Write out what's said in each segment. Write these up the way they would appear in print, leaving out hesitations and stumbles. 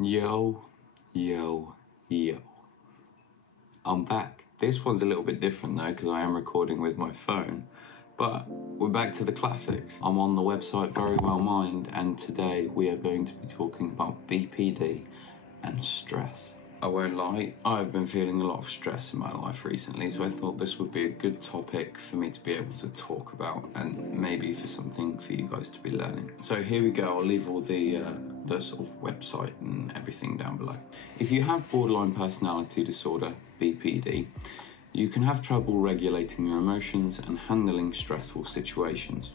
Yo, yo, yo. I'm back. This one's a little bit different though because I am recording with my phone. But we're back to the classics. I'm on the website Very Well Mind, and today we are going to be talking about BPD and stress. I won't lie, I've been feeling a lot of stress in my life recently, so I thought this would be a good topic for me to be able to talk about, and maybe for something for you guys to be learning. So here we go. I'll leave all the sort of website and everything down below. If you have borderline personality disorder, BPD, you can have trouble regulating your emotions and handling stressful situations.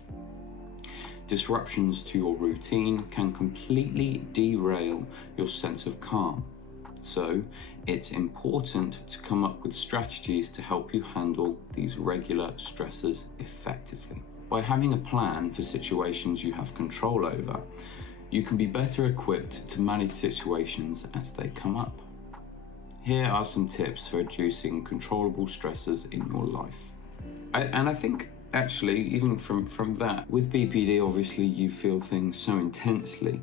Disruptions to your routine can completely derail your sense of calm. So it's important to come up with strategies to help you handle these regular stressors effectively. By having a plan for situations you have control over, you can be better equipped to manage situations as they come up. Here are some tips for reducing controllable stressors in your life. I think actually, even from that, with BPD, obviously you feel things so intensely.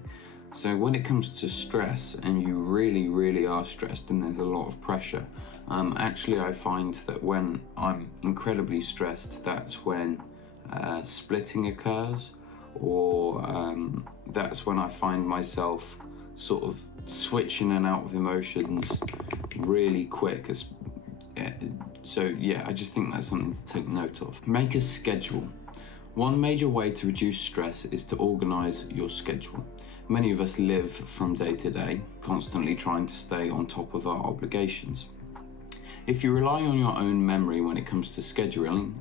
So when it comes to stress, and you really are stressed and there's a lot of pressure, actually I find that when I'm incredibly stressed, that's when splitting occurs, or that's when I find myself sort of switching in and out of emotions really quick. So yeah, I just think that's something to take note of. Make a schedule. One major way to reduce stress is to organise your schedule. Many of us live from day to day, constantly trying to stay on top of our obligations. If you rely on your own memory when it comes to scheduling,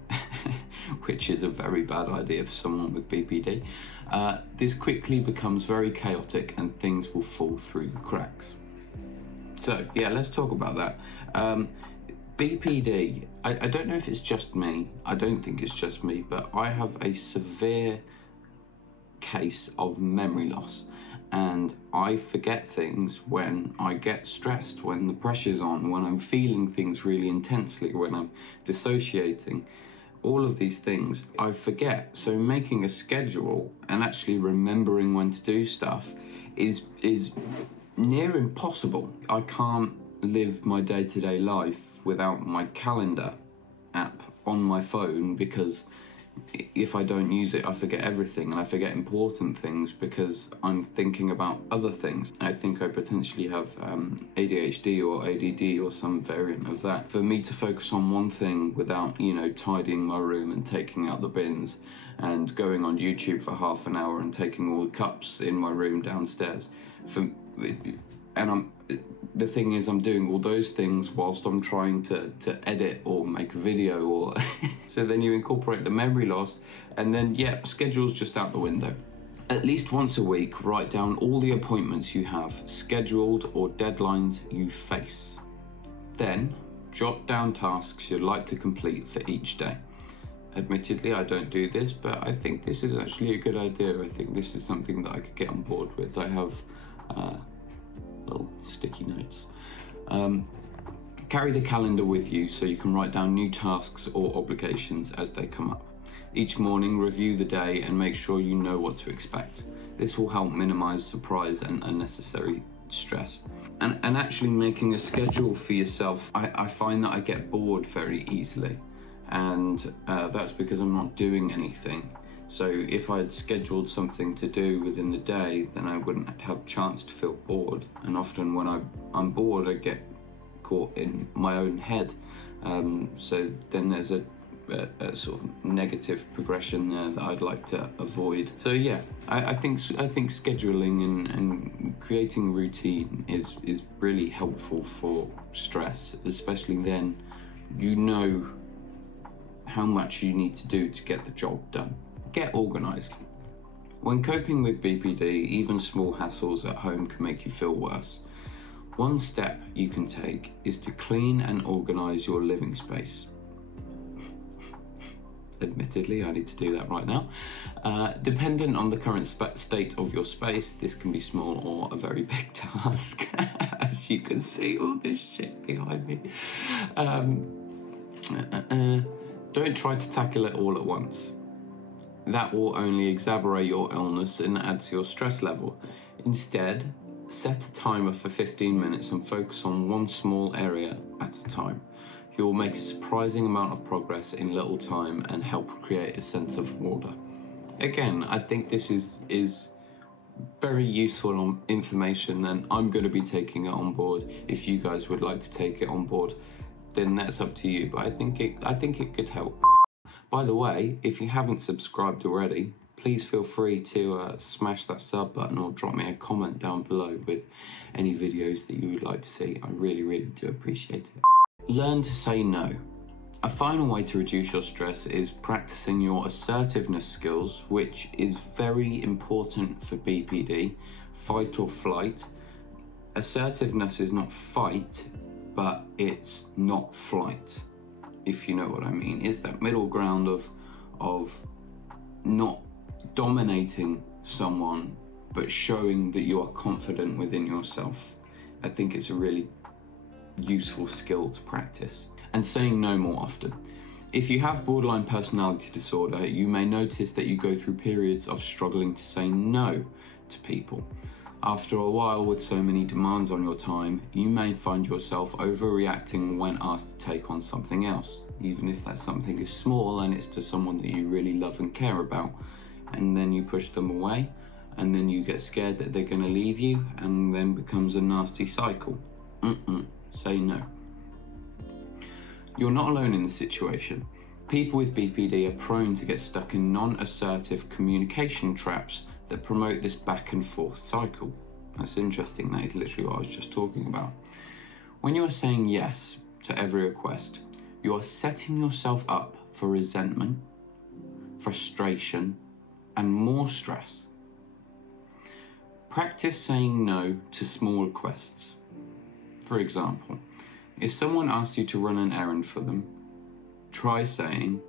which is a very bad idea for someone with BPD, this quickly becomes very chaotic and things will fall through the cracks. So yeah, let's talk about that. BPD, I don't know if it's just me, I don't think it's just me, but I have a severe case of memory loss, and I forget things when I get stressed, when the pressure's on, when I'm feeling things really intensely, when I'm dissociating. All of these things I forget. So making a schedule and actually remembering when to do stuff is near impossible. I can't live my day-to-day life without my calendar app on my phone, because if I don't use it, I forget everything, and I forget important things because I'm thinking about other things. I think I potentially have ADHD or ADD or some variant of that. For me to focus on one thing without, tidying my room and taking out the bins and going on YouTube for half an hour and taking all the cups in my room downstairs, the thing is, I'm doing all those things whilst I'm trying to edit or make a video, or so then you incorporate the memory loss, and then schedule's just out the window. At least once a week, write down all the appointments you have scheduled or deadlines you face. Then jot down tasks you'd like to complete for each day. Admittedly, I don't do this, but I think this is actually a good idea. I think this is something that I could get on board with. I have little sticky notes. Carry the calendar with you so you can write down new tasks or obligations as they come up. Each morning, review the day and make sure you know what to expect. This will help minimize surprise and unnecessary stress. And actually making a schedule for yourself, I find that I get bored very easily, and that's because I'm not doing anything. So if I had scheduled something to do within the day, then I wouldn't have a chance to feel bored. And often when I'm bored, I get caught in my own head. So then there's a sort of negative progression there that I'd like to avoid. So yeah, I think scheduling and creating routine is really helpful for stress, especially then you know how much you need to do to get the job done. Get organised. When coping with BPD, even small hassles at home can make you feel worse. One step you can take is to clean and organise your living space. Admittedly, I need to do that right now. Dependent on the current state of your space, this can be small or a very big task. As you can see, all this shit behind me. Don't try to tackle it all at once. That will only exacerbate your illness and add to your stress level. Instead, Set a timer for 15 minutes and focus on one small area at a time. You will make a surprising amount of progress in little time and help create a sense of order. Again, I think this is very useful information, and I'm going to be taking it on board. If you guys would like to take it on board, then that's up to you, but I think it could help. By the way, if you haven't subscribed already, please feel free to smash that sub button or drop me a comment down below with any videos that you would like to see. I really do appreciate it. Learn to say no. A final way to reduce your stress is practicing your assertiveness skills, which is very important for BPD, fight or flight. Assertiveness is not fight, but it's not flight, if you know what I mean. It's that middle ground of not dominating someone, but showing that you are confident within yourself. I think it's a really useful skill to practice. And saying no more often. If you have borderline personality disorder, you may notice that you go through periods of struggling to say no to people. After a while, with so many demands on your time, you may find yourself overreacting when asked to take on something else, even if that something is small and it's to someone that you really love and care about. And then you push them away, and then you get scared that they're going to leave you, and then becomes a nasty cycle. Say no. You're not alone in this situation. People with BPD are prone to get stuck in non-assertive communication traps that promote this back and forth cycle. That's interesting, that is literally what I was just talking about. When you are saying yes to every request, you are setting yourself up for resentment, frustration, and more stress. Practice saying no to small requests. For example, if someone asks you to run an errand for them, try saying,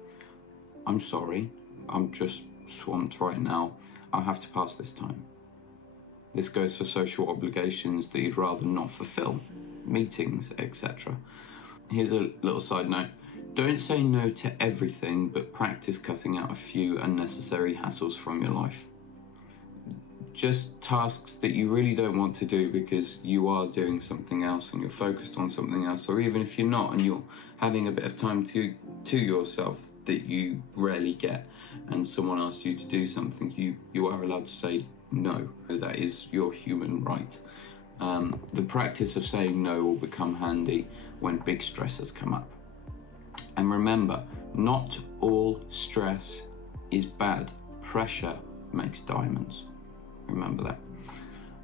"I'm sorry, I'm just swamped right now, I'll have to pass this time." This goes for social obligations that you'd rather not fulfill, meetings, etc. Here's a little side note. Don't say no to everything, but practice cutting out a few unnecessary hassles from your life. Just tasks that you really don't want to do because you are doing something else and you're focused on something else, or even if you're not and you're having a bit of time to yourself that you rarely get, and someone asks you to do something, you are allowed to say no. That is your human right. The practice of saying no will become handy when big stresses come up. And remember, not all stress is bad. Pressure makes diamonds. Remember that.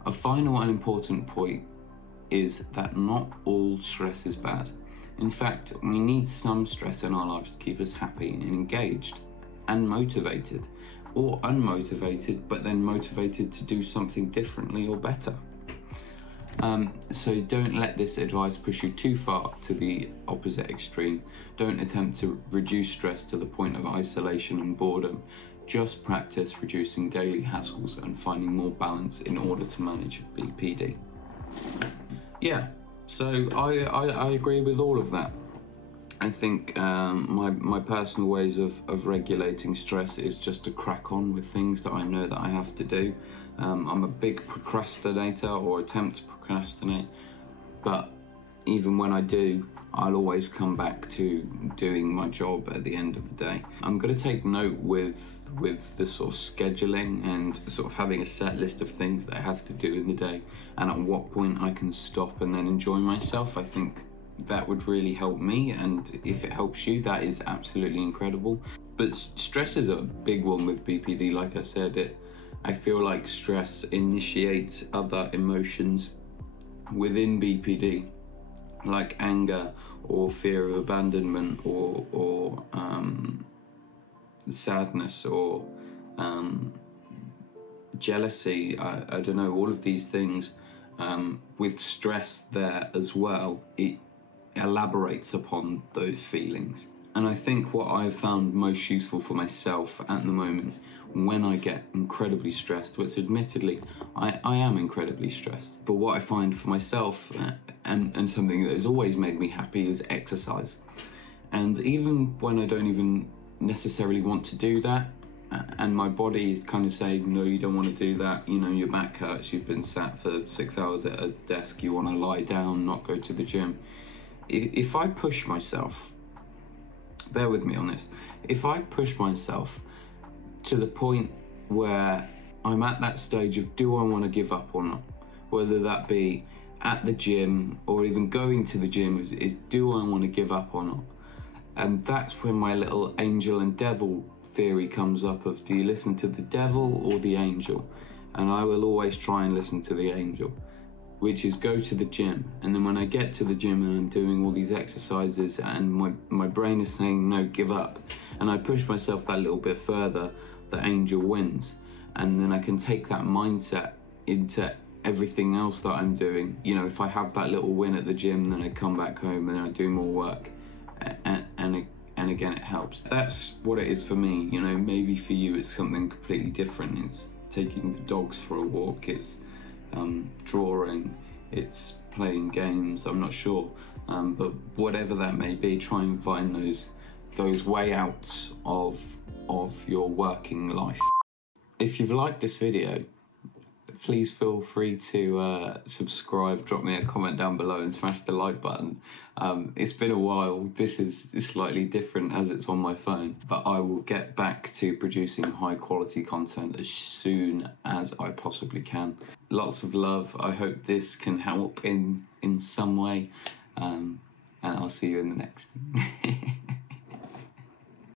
A final and important point is that not all stress is bad. In fact, we need some stress in our lives to keep us happy and engaged and motivated, or unmotivated, but then motivated to do something differently or better. So don't let this advice push you too far to the opposite extreme. Don't attempt to reduce stress to the point of isolation and boredom. Just practice reducing daily hassles and finding more balance in order to manage BPD. Yeah, so I agree with all of that. I think my personal ways of regulating stress is just to crack on with things that I know that I have to do. I'm a big procrastinator, or attempt to procrastinate, but even when I do, I'll always come back to doing my job at the end of the day. I'm going to take note with the sort of scheduling and sort of having a set list of things that I have to do in the day, and at what point I can stop and then enjoy myself. I think that would really help me, and if it helps you, that is absolutely incredible. But stress is a big one with BPD. Like I said, I feel like stress initiates other emotions within BPD, like anger or fear of abandonment or sadness or jealousy. I don't know, all of these things with stress there as well, it elaborates upon those feelings. And I think what I've found most useful for myself at the moment, when I get incredibly stressed, which admittedly I am incredibly stressed, but what I find for myself and something that has always made me happy is exercise. And even when I don't even necessarily want to do that, and my body is kind of saying, no, you don't want to do that, you know, your back hurts, you've been sat for 6 hours at a desk, you want to lie down, not go to the gym. If I push myself, bear with me on this, if I push myself to the point where I'm at that stage of, do I want to give up or not, whether that be at the gym or even going to the gym, is do I want to give up or not? And that's when my little angel and devil theory comes up of, do you listen to the devil or the angel? And I will always try and listen to the angel, which is go to the gym. And then when I get to the gym and I'm doing all these exercises and my brain is saying, no, give up, and I push myself that little bit further, the angel wins. And then I can take that mindset into everything else that I'm doing. You know, if I have that little win at the gym, then I come back home and I do more work, and again it helps. That's what it is for me. You know, maybe for you it's something completely different. It's taking the dogs for a walk, it's drawing, it's playing games, I'm not sure, but whatever that may be, try and find those way outs of your working life. If you've liked this video, please feel free to subscribe, drop me a comment down below and smash the like button. It's been a while, this is slightly different as it's on my phone, but I will get back to producing high quality content as soon as I possibly can. Lots of love, I hope this can help in some way, and I'll see you in the next.